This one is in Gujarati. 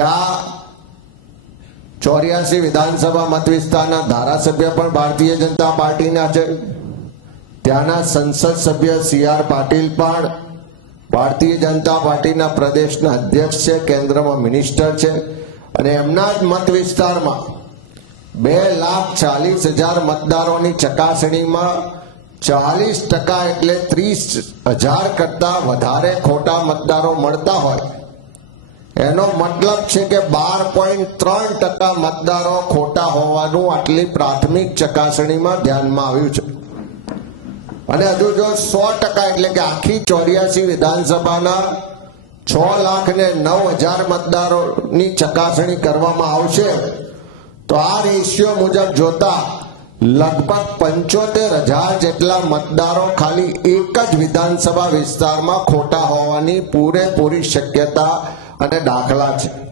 આ ચોર્યાસી વિધાનસભા મત વિસ્તારના ધારાસભ્ય પણ ભારતીય જનતા પાર્ટીના છે. ત્યાંના સંસદ સભ્ય સી આર પાટીલ પણ ભારતીય જનતા પાર્ટીના પ્રદેશના અધ્યક્ષ છે, કેન્દ્રમાં મિનિસ્ટર છે અને એમના જ મત વિસ્તારમાં બે લાખ ચાલીસ હજાર મતદારોની ચકાસણીમાં ચાલીસ ટકા એટલે ત્રીસ હજાર કરતા વધારે ખોટા મતદારો મળતા હોય. એનો મતલબ છે કે બાર પોઈન્ટ ત્રણ ટકા મતદારો ખોટા હોવાનું આટલી પ્રાથમિક ચકાસણીમાં ધ્યાનમાં આવ્યું છે. અને હજુ જો સો ટકા એટલે કે આખી ચોર્યાસી વિધાનસભાના છ લાખ ને નવ હજાર મતદારોની ચકાસણી કરવામાં આવશે, તો આ રેશિયો મુજબ જોતા લગભગ પંચોતેર હજાર જેટલા મતદારો ખાલી એક જ વિધાનસભા વિસ્તારમાં ખોટા હોવાની પૂરેપૂરી શક્યતા અને દાખલા છે.